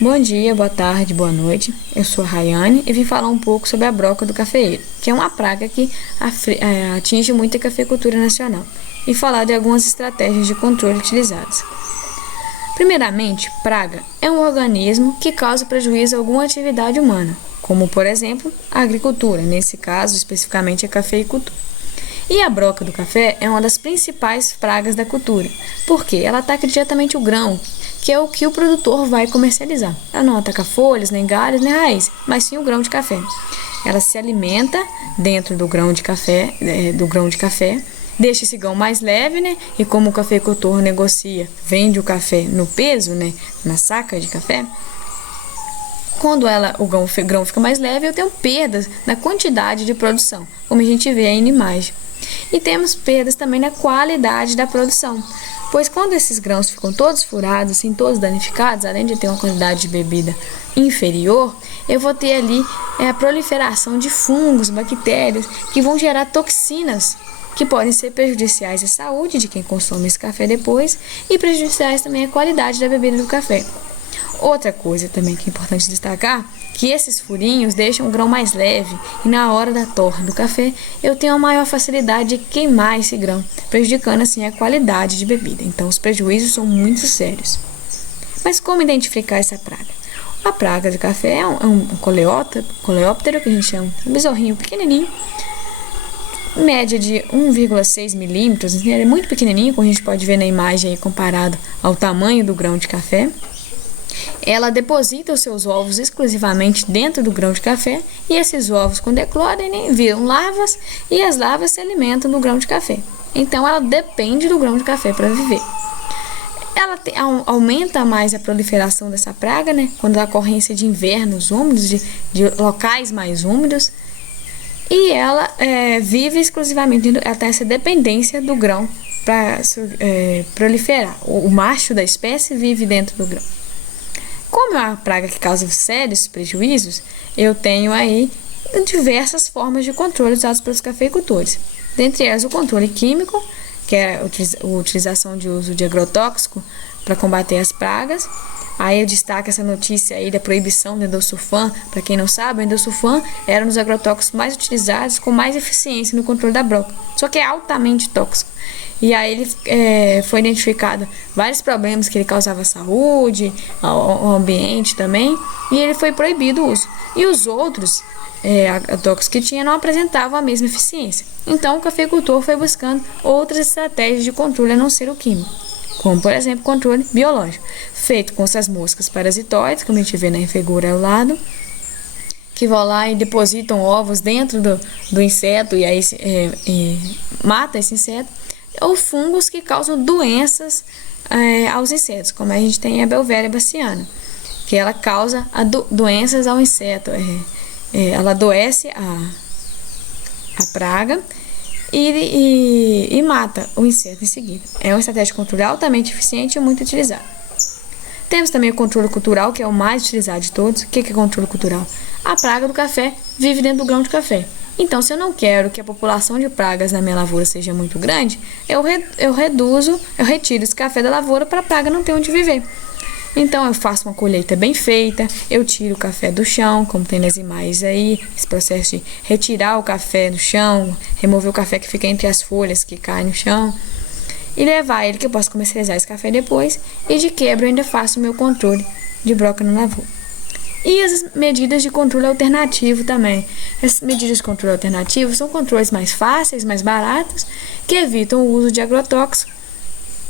Bom dia, boa tarde, boa noite. Eu sou a Rayane e vim falar um pouco sobre a broca do cafeeiro, que é uma praga que atinge muito a cafeicultura nacional, e falar de algumas estratégias de controle utilizadas. Primeiramente, praga é um organismo que causa prejuízo a alguma atividade humana, como, por exemplo, a agricultura, nesse caso, especificamente a cafeicultura. E a broca do café é uma das principais pragas da cultura, porque ela ataca diretamente o grão, que é o que o produtor vai comercializar. Ela não ataca folhas, nem galhos, nem raiz, mas sim o grão de café. Ela se alimenta dentro do grão de café, deixa esse grão mais leve, né? E como o cafeicultor negocia, vende o café no peso, né? Na saca de café. Quando o grão fica mais leve, eu tenho perdas na quantidade de produção, como a gente vê aí na imagem. E temos perdas também na qualidade da produção, pois quando esses grãos ficam todos furados, assim, todos danificados, além de ter uma quantidade de bebida inferior, eu vou ter ali a proliferação de fungos, bactérias, que vão gerar toxinas que podem ser prejudiciais à saúde de quem consome esse café depois e prejudiciais também à qualidade da bebida do café. Outra coisa também que é importante destacar, que esses furinhos deixam o grão mais leve e na hora da torra do café eu tenho a maior facilidade de queimar esse grão, prejudicando assim a qualidade de bebida. Então os prejuízos são muito sérios. Mas como identificar essa praga? A praga do café é um coleóptero, que a gente chama, um besorrinho pequenininho, média de 1,6 milímetros, ele é muito pequenininho, como a gente pode ver na imagem aí comparado ao tamanho do grão de café. Ela deposita os seus ovos exclusivamente dentro do grão de café e esses ovos, quando eclodem, viram larvas e as larvas se alimentam do grão de café. Então, ela depende do grão de café para viver. Ela aumenta mais a proliferação dessa praga, né, quando a ocorrência de invernos úmidos, de locais mais úmidos. E ela vive exclusivamente, ela tem essa dependência do grão para proliferar. O macho da espécie vive dentro do grão. Como é uma praga que causa sérios prejuízos, eu tenho aí diversas formas de controle usadas pelos cafeicultores. Dentre elas, o controle químico, que é a utilização de uso de agrotóxico para combater as pragas. Aí eu destaco essa notícia aí da proibição do endosulfan. Para quem não sabe, o endosulfan era um dos agrotóxicos mais utilizados com mais eficiência no controle da broca, só que é altamente tóxico. E aí ele foi identificado vários problemas que ele causava à saúde, ao ambiente também, e ele foi proibido o uso. E os outros agrotóxicos que tinha não apresentavam a mesma eficiência. Então o cafeicultor foi buscando outras estratégias de controle a não ser o químico, como por exemplo o controle biológico, feito com essas moscas parasitoides, como a gente vê na figura ao lado, que vão lá e depositam ovos dentro do inseto e aí mata esse inseto, ou fungos que causam doenças aos insetos, como a gente tem a Beauveria baciana, que ela causa doenças ao inseto, ela adoece a praga e mata o inseto em seguida. É uma estratégia de controle altamente eficiente e muito utilizada. Temos também o controle cultural, que é o mais utilizado de todos. O que é controle cultural? A praga do café vive dentro do grão de café. Então, se eu não quero que a população de pragas na minha lavoura seja muito grande, eu retiro esse café da lavoura para a praga não ter onde viver. Então, eu faço uma colheita bem feita, eu tiro o café do chão, como tem nas imagens aí, esse processo de retirar o café do chão, remover o café que fica entre as folhas que caem no chão, e levar ele, que eu posso comercializar esse café depois, e de quebra eu ainda faço o meu controle de broca na lavoura. E as medidas de controle alternativo também. Essas medidas de controle alternativo são controles mais fáceis, mais baratos, que evitam o uso de agrotóxicos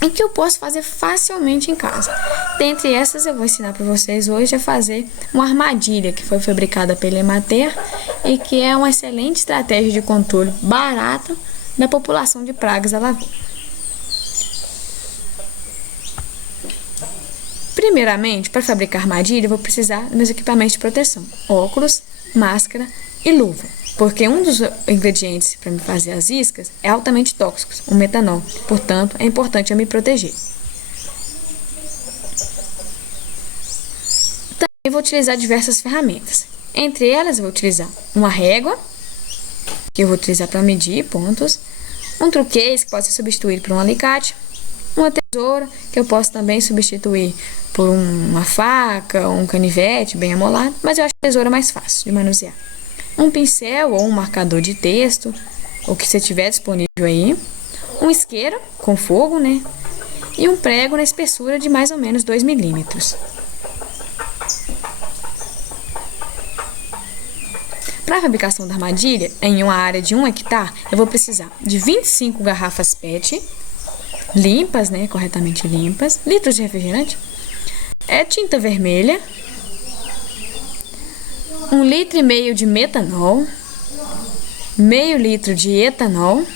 e que eu posso fazer facilmente em casa. Dentre essas, eu vou ensinar para vocês hoje a fazer uma armadilha que foi fabricada pela Emater e que é uma excelente estratégia de controle barato da população de pragas da lavoura. Primeiramente, para fabricar armadilha, eu vou precisar dos meus equipamentos de proteção: óculos, máscara e luva, porque um dos ingredientes para me fazer as iscas é altamente tóxico, o metanol. Portanto, é importante eu me proteger. Também vou utilizar diversas ferramentas. Entre elas, eu vou utilizar uma régua, que eu vou utilizar para medir pontos, um truquês, que pode ser substituído por um alicate, uma tesoura, que eu posso também substituir por uma faca, um canivete bem amolado, mas eu acho a tesoura mais fácil de manusear. Um pincel ou um marcador de texto, o que você tiver disponível aí. Um isqueiro com fogo, né? E um prego na espessura de mais ou menos 2 milímetros. Para a fabricação da armadilha, em uma área de 1 hectare, eu vou precisar de 25 garrafas PET, limpas, né, corretamente limpas, litros de refrigerante, tinta vermelha, 1,5 litro de metanol, meio litro de etanol,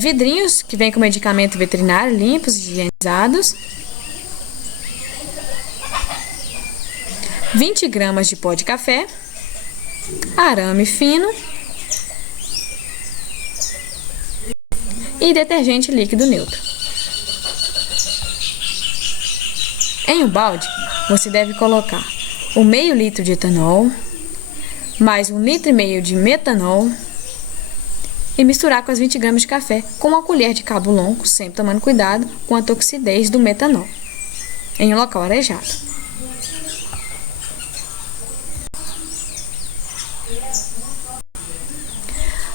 vidrinhos que vem com medicamento veterinário limpos e higienizados, 20 gramas de pó de café, arame fino e detergente líquido neutro. Em um balde, você deve colocar o meio litro de etanol, mais 1,5 litro de metanol e misturar com as 20 gramas de café com uma colher de cabo longo, sempre tomando cuidado com a toxidez do metanol, em um local arejado.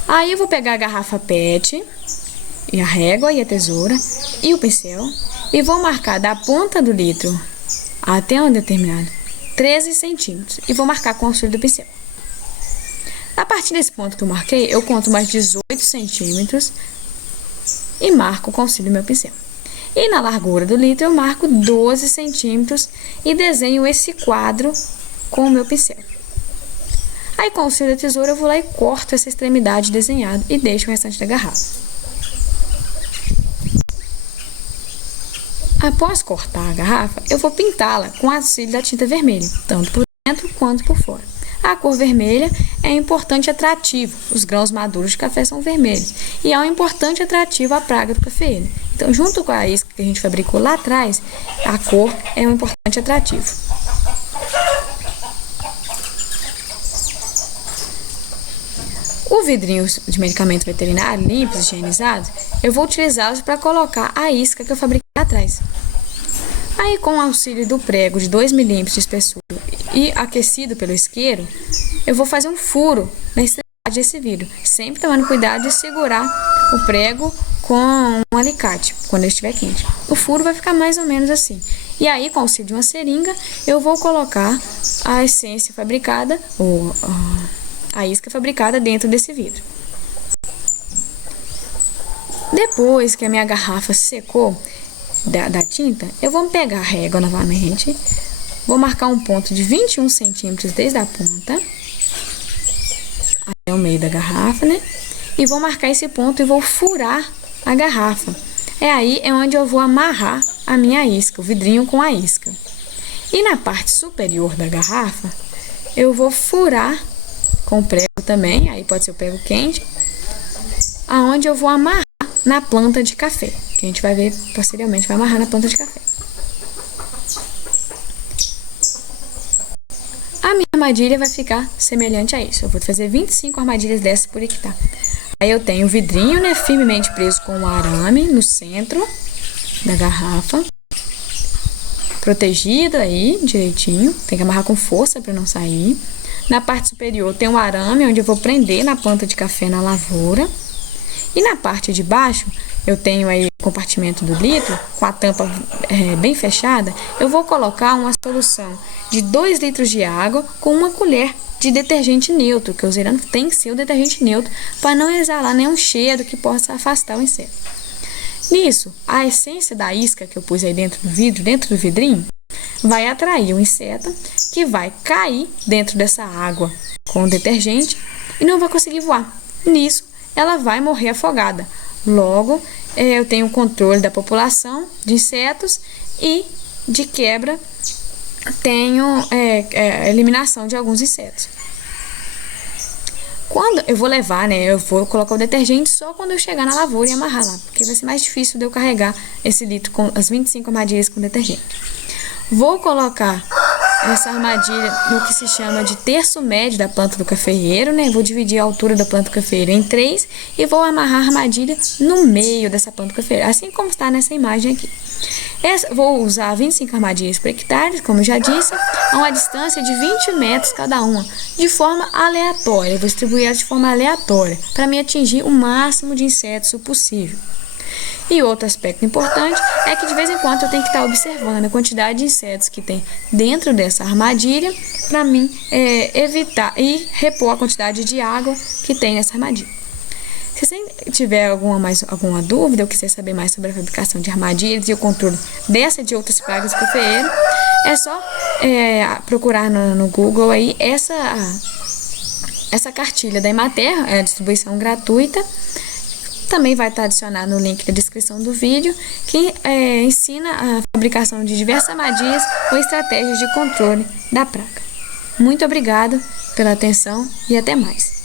Aí eu vou pegar a garrafa PET, e a régua e a tesoura, e o pincel, e vou marcar da ponta do litro até um determinado 13 centímetros, e vou marcar com o auxílio do pincel. A partir desse ponto que eu marquei, eu conto mais 18 centímetros e marco com o auxílio do meu pincel. E na largura do litro eu marco 12 centímetros e desenho esse quadro com o meu pincel. Aí com o auxílio da tesoura eu vou lá e corto essa extremidade desenhada e deixo o restante da garrafa. Após cortar a garrafa, eu vou pintá-la com o auxílio da tinta vermelha, tanto por dentro quanto por fora. A cor vermelha é um importante atrativo, os grãos maduros de café são vermelhos, e é um importante atrativo à praga do cafeeiro. Então, junto com a isca que a gente fabricou lá atrás, a cor é um importante atrativo. O vidrinho de medicamento veterinário, limpos e higienizados, eu vou utilizá-los para colocar a isca que eu fabriquei lá atrás. Aí, com o auxílio do prego de 2 milímetros de espessura e aquecido pelo isqueiro, eu vou fazer um furo na extremidade desse vidro, sempre tomando cuidado de segurar o prego com um alicate, quando ele estiver quente. O furo vai ficar mais ou menos assim. E aí, com o auxílio de uma seringa, eu vou colocar a essência fabricada, ou a isca fabricada dentro desse vidro. Depois que a minha garrafa secou da tinta, eu vou pegar a régua novamente, vou marcar um ponto de 21 centímetros desde a ponta até o meio da garrafa, né? E vou marcar esse ponto e vou furar a garrafa. Aí é onde eu vou amarrar a minha isca, o vidrinho com a isca. E na parte superior da garrafa, eu vou furar com o prego também, aí pode ser o prego quente, aonde eu vou amarrar na planta de café, que a gente vai ver posteriormente, vai amarrar na planta de café. A minha armadilha vai ficar semelhante a isso. Eu vou fazer 25 armadilhas dessas por hectare. Aí eu tenho o vidrinho, né, firmemente preso com o arame no centro da garrafa, protegido aí direitinho, tem que amarrar com força para não sair. Na parte superior tem um arame, onde eu vou prender na planta de café na lavoura. E na parte de baixo, eu tenho aí o compartimento do litro, com a tampa bem fechada. Eu vou colocar uma solução de 2 litros de água com uma colher de detergente neutro, que eu usei, tem que ser o detergente neutro, para não exalar nenhum cheiro que possa afastar o inseto. Nisso, a essência da isca que eu pus aí dentro do vidro, dentro do vidrinho, vai atrair o inseto que vai cair dentro dessa água com o detergente e não vai conseguir voar. Nisso, ela vai morrer afogada. Logo, eu tenho o controle da população de insetos e, de quebra, tenho a eliminação de alguns insetos. Quando eu vou levar, né, eu vou colocar o detergente só quando eu chegar na lavoura e amarrar lá, porque vai ser mais difícil de eu carregar esse litro com as 25 armadilhas com detergente. Vou colocar essa armadilha no que se chama de terço médio da planta do cafeeiro, né? Vou dividir a altura da planta do cafeeiro em 3 e vou amarrar a armadilha no meio dessa planta do cafeeiro, assim como está nessa imagem aqui. Vou usar 25 armadilhas por hectare, como eu já disse, a uma distância de 20 metros cada uma, de forma aleatória. Eu vou distribuir elas de forma aleatória, para me atingir o máximo de insetos possível. E outro aspecto importante é que de vez em quando eu tenho que estar observando a quantidade de insetos que tem dentro dessa armadilha, para mim evitar e repor a quantidade de água que tem nessa armadilha. Se você tiver alguma dúvida ou quiser saber mais sobre a fabricação de armadilhas e o controle dessa e de outras pragas do cafeeiro, é só procurar no Google aí essa cartilha da Emater, a distribuição gratuita. Também vai estar adicionado no link da descrição do vídeo, que ensina a fabricação de diversas armadilhas ou estratégias de controle da praga. Muito obrigada pela atenção e até mais.